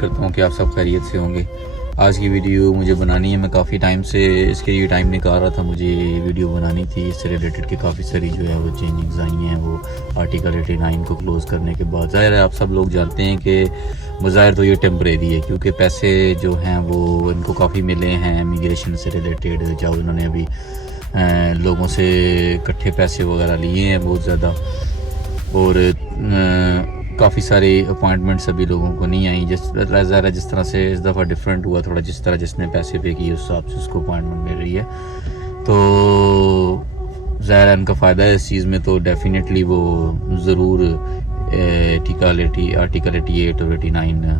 کرتا ہوں کہ آپ سب خیریت سے ہوں گے۔ آج کی ویڈیو مجھے بنانی ہے، میں کافی ٹائم سے اس کے لیے ٹائم نکال رہا تھا، مجھے ویڈیو بنانی تھی اس سے ریلیٹڈ کہ کافی ساری جو ہے وہ چینجنگز آئی ہیں وہ آرٹیکل 89 کو کلوز کرنے کے بعد۔ ظاہر ہے آپ سب لوگ جانتے ہیں کہ بظاہر تو یہ ٹیمپریری ہے، کیونکہ پیسے جو ہیں وہ ان کو کافی ملے ہیں امیگریشن سے ریلیٹڈ، جب انہوں نے ابھی لوگوں سے اکٹھے پیسے وغیرہ لیے ہیں بہت زیادہ، اور کافی ساری اپوائنٹمنٹس ابھی لوگوں کو نہیں آئیں۔ جس طرح سے اس دفعہ ڈیفرنٹ ہوا تھوڑا، جس طرح جس نے پیسے پے کیے اس حساب سے اس کو اپوائنٹمنٹ مل رہی ہے، تو ظاہر ہے ان کا فائدہ ہے اس چیز میں، تو ڈیفینیٹلی وہ ضرور آرٹیکل 88 اور 89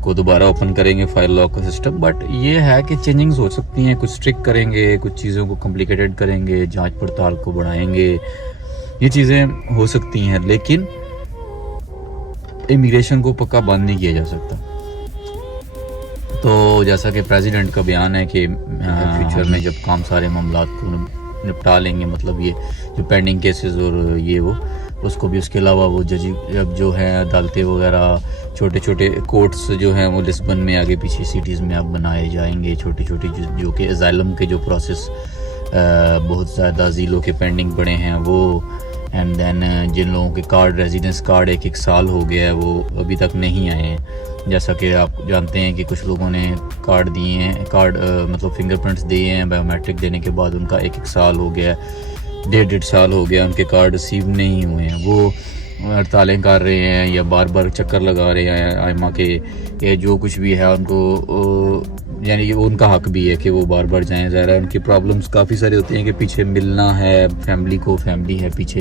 کو دوبارہ اوپن کریں گے، فائل لاک کا سسٹم۔ بٹ یہ ہے کہ چینجنگز ہو سکتی ہیں، کچھ اسٹرک کریں گے، کچھ چیزوں کو کمپلیکیٹڈ کریں گے، جانچ پڑتال کو بڑھائیں گے، یہ چیزیں ہو سکتی ہیں، لیکن امیگریشن کو پکا بند نہیں کیا جا سکتا۔ تو جیسا کہ پریزیڈنٹ کا بیان ہے کہ فیوچر میں جب کام سارے معاملات کو نپٹا لیں گے، مطلب یہ جو پینڈنگ کیسز اور یہ وہ اس کو بھی، اس کے علاوہ وہ جب جو ہیں عدالتیں وغیرہ، چھوٹے چھوٹے کورٹس جو ہیں وہ لسبن میں آگے پیچھے سٹیز میں اب بنائے جائیں گے، چھوٹی چھوٹی جو کہ ازائلم کے جو پروسیس بہت زیادہ ازیلوں کے پینڈنگ پڑے ہیں وہ، اینڈ دین جن لوگوں کے کارڈ ریزیڈنس کارڈ 1 سال ہو گیا ہے وہ ابھی تک نہیں آئے ہیں، جیسا کہ آپ جانتے ہیں کہ کچھ لوگوں نے کارڈ دیے ہیں، مطلب فنگر پرنٹس دیے ہیں، بایو میٹرک دینے کے بعد ان کا 1 سال ہو گیا ہے، 1.5 سال ہو گیا، ان کے کارڈ ریسیو نہیں ہوئے ہیں، وہ ہڑتالیں کر رہے ہیں یا بار بار چکر لگا رہے ہیں آئمہ کے، یا جو کچھ بھی ہے ان کو، یعنی ان کا حق بھی ہے کہ وہ بار بار جائیں۔ ظاہر ہے ان کی پرابلمز کافی ساری ہوتی ہیں کہ پیچھے ملنا ہے فیملی ہے پیچھے،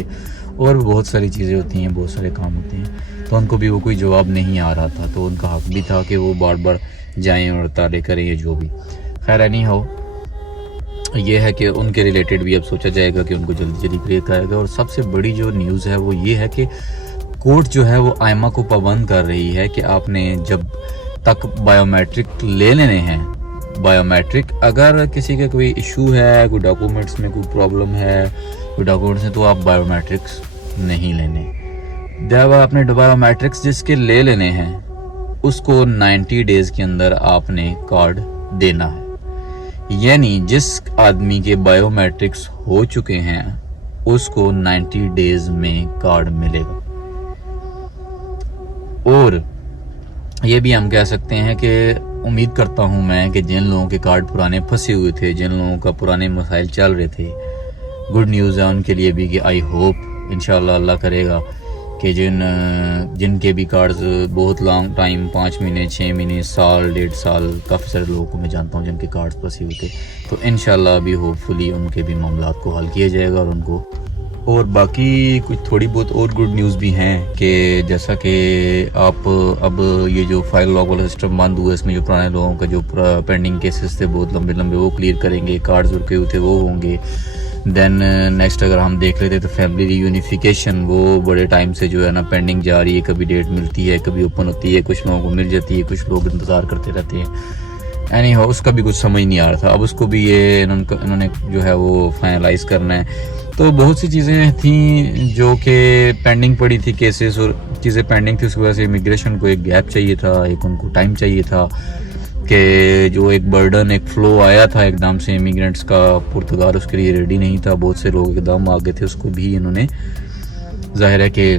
اور بہت ساری چیزیں ہوتی ہیں، بہت سارے کام ہوتے ہیں، تو ان کو بھی وہ کوئی جواب نہیں آ رہا تھا، تو ان کا حق بھی تھا کہ وہ بار بار جائیں اور ہڑتالیں کریں یا جو بھی۔ خیر اینی ہو، یہ ہے کہ ان کے ریلیٹڈ بھی اب سوچا جائے گا کہ ان کو جلدی کلیئر کرے گا۔ اور سب سے بڑی جو نیوز ہے وہ یہ ہے کہ کورٹ جو ہے وہ آئمہ کو پابند کر رہی ہے کہ آپ نے جب تک بایو میٹرک لے لینے ہیں، بایو میٹرک اگر کسی کا کوئی ایشو ہے، کوئی ڈاکومنٹس میں کوئی پرابلم ہے، کوئی ڈاکومنٹس میں، تو آپ بایو میٹرکس نہیں لینے۔ جب آپ نے بایو میٹرکس جس کے لے لینے ہیں اس کو 90 ڈیز کے اندر آپ نے کارڈ دینا ہے، یعنی جس آدمی کے بایو میٹرکس ہو چکے ہیں اس کو 90 ڈیز میں کارڈ ملے گا۔ اور یہ بھی ہم کہہ سکتے ہیں کہ امید کرتا ہوں میں کہ جن لوگوں کے کارڈ پرانے پھنسے ہوئے تھے، جن لوگوں کا پرانے مسائل چل رہے تھے، گڈ نیوز ہے ان کے لیے بھی کہ آئی ہوپ انشاءاللہ اللہ کرے گا کہ جن کے بھی کارڈز بہت لانگ ٹائم، 5 مہینے، 6 مہینے، سال، 1.5 سال، کافی سارے لوگوں کو میں جانتا ہوں جن کے کارڈز پھنسے ہوئے تھے، تو انشاءاللہ ابھی ہوپ فلی ان کے بھی معاملات کو حل کیا جائے گا، اور ان کو، اور باقی کچھ تھوڑی بہت اور گڈ نیوز بھی ہیں کہ جیسا کہ آپ اب یہ جو فائل لاک والا سسٹم بند ہوا ہے، اس میں جو پرانے لوگوں کا جو پینڈنگ کیسز تھے بہت لمبے وہ کلیئر کریں گے، کارڈز رکے ہوئے تھے وہ ہوں گے۔ دین نیکسٹ اگر ہم دیکھ لیتے تو فیملی ری یونیفیکیشن، وہ بڑے ٹائم سے جو ہے نا پینڈنگ جا رہی ہے، کبھی ڈیٹ ملتی ہے، کبھی اوپن ہوتی ہے، کچھ لوگوں کو مل جاتی ہے، کچھ لوگ انتظار کرتے رہتے ہیں، اینی ہو اس کا بھی کچھ سمجھ نہیں آ رہا تھا، اب اس کو بھی یہ انہوں نے جو ہے وہ فائنلائز کرنا ہے۔ تو بہت سی چیزیں تھیں جو کہ پینڈنگ پڑی تھی، کیسز اور چیزیں پینڈنگ تھی، اس کی وجہ سے امیگریشن کو ایک گیپ چاہیے تھا، ایک ان کو ٹائم چاہیے تھا کہ جو ایک برڈن، ایک فلو آیا تھا ایک دم سے امیگرینٹس کا، پرتگال اس کے لیے ریڈی نہیں تھا، بہت سے لوگ ایک دم آگے تھے، اس کو بھی انہوں نے ظاہر ہے کہ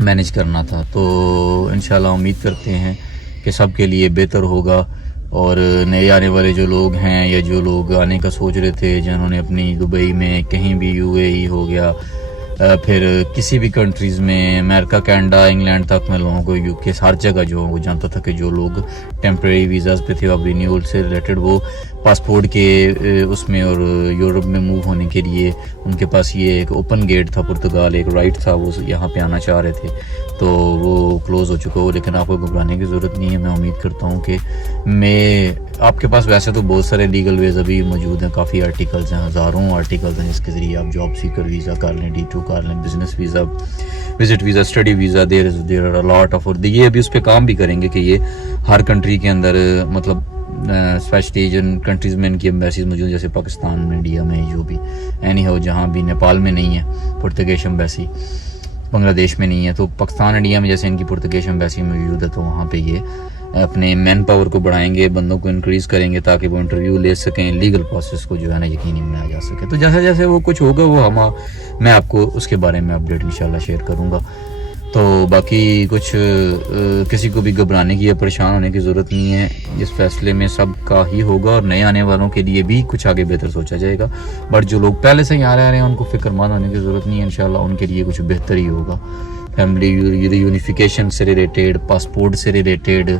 مینیج کرنا تھا۔ تو انشاءاللہ امید کرتے ہیں کہ سب کے لیے بہتر ہوگا، اور نئے آنے والے جو لوگ ہیں یا جو لوگ آنے کا سوچ رہے تھے، جنہوں نے اپنی دبئی میں کہیں بھی، UAE ہو گیا، پھر کسی بھی کنٹریز میں، امریکہ، کینیڈا، انگلینڈ تک میں لوگوں کو، UK ہر جگہ جو وہ جانتا تھا کہ جو لوگ ٹیمپریری ویزاز پہ تھے، اب رینیول سے ریلیٹڈ وہ پاسپورٹ کے اس میں اور یورپ میں موو ہونے کے لیے ان کے پاس یہ ایک اوپن گیٹ تھا، پرتگال ایک رائٹ تھا، وہ یہاں پہ آنا چاہ رہے تھے، تو وہ کلوز ہو چکا ہو، لیکن آپ کو گھبرانے کی ضرورت نہیں ہے۔ میں امید کرتا ہوں کہ آپ کے پاس ویسے تو بہت سارے لیگل ویز ابھی موجود ہیں، کافی آرٹیکلز ہیں، ہزاروں آرٹیکلز ہیں جس کے ذریعے آپ جاب سیکر ویزا کر لیں، D2 کر لیں، business visa, visit visa, study visa, there are a lot of, اور یہ ابھی اس پہ کام بھی کریں گے کہ یہ ہر کنٹری کے اندر، مطلب اسپیشلی ایشین کنٹریز میں ان کی ایمبیسیز موجود ہیں، جیسے پاکستان میں، انڈیا میں، جو بھی اینی ہو، جہاں بھی، نیپال میں نہیں ہے پرتگیش ایمبیسی، بنگلہ دیش میں نہیں ہے، تو پاکستان، انڈیا میں جیسے ان کی پرتگیش ایمبیسی موجود ہے، تو وہاں پہ یہ اپنے مین پاور کو بڑھائیں گے, بندوں کو انکریز کریں گے تاکہ وہ انٹرویو لے سکیں, لیگل پروسیس کو جو ہے نا یقینی بنایا جا سکے. تو جیسے جیسے وہ کچھ ہوگا وہ میں آپ کو اس کے بارے میں اپڈیٹ انشاءاللہ شیئر کروں گا. تو باقی کچھ کسی کو بھی گھبرانے کی یا پریشان ہونے کی ضرورت نہیں ہے. اس فیصلے میں سب کا ہی ہوگا اور نئے آنے والوں کے لیے بھی کچھ آگے بہتر سوچا جائے گا. بٹ جو لوگ پہلے سے یہاں رہ رہے ہیں ان کو فکر مند ہونے کی ضرورت نہیں ہے, انشاءاللہ ان کے لیے کچھ بہتر ہی ہوگا. فیملی یونیفیکیشن سے ریلیٹڈ, پاسپورٹ سے ریلیٹڈ,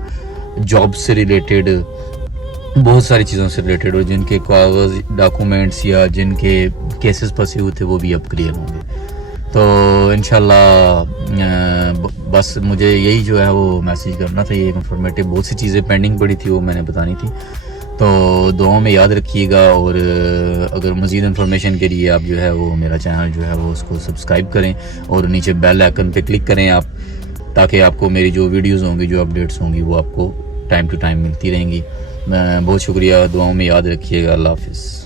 جاب سے ریلیٹڈ, بہت ساری چیزوں سے ریلیٹڈ, اور جن کے کاغذ ڈاکومنٹس یا جن کے کیسز پھنسے ہوئے تھے وہ بھی اب کلیئر ہوں گے. تو انشاءاللہ بس مجھے یہی جو ہے وہ میسیج کرنا تھا, یہ انفارمیٹیو. بہت سی چیزیں پینڈنگ پڑی تھی وہ میں نے بتانی تھی. تو دعاؤں میں یاد رکھیے گا, اور اگر مزید انفارمیشن کے لیے آپ جو ہے وہ میرا چینل جو ہے وہ اس کو سبسکرائب کریں اور نیچے بیل آئکن پہ کلک کریں آپ, تاکہ آپ کو میری جو ویڈیوز ہوں گی, جو اپڈیٹس ہوں گی وہ آپ کو ٹائم ٹو ٹائم ملتی رہیں گی. بہت شکریہ, دعاؤں میں یاد رکھیے گا. اللہ حافظ.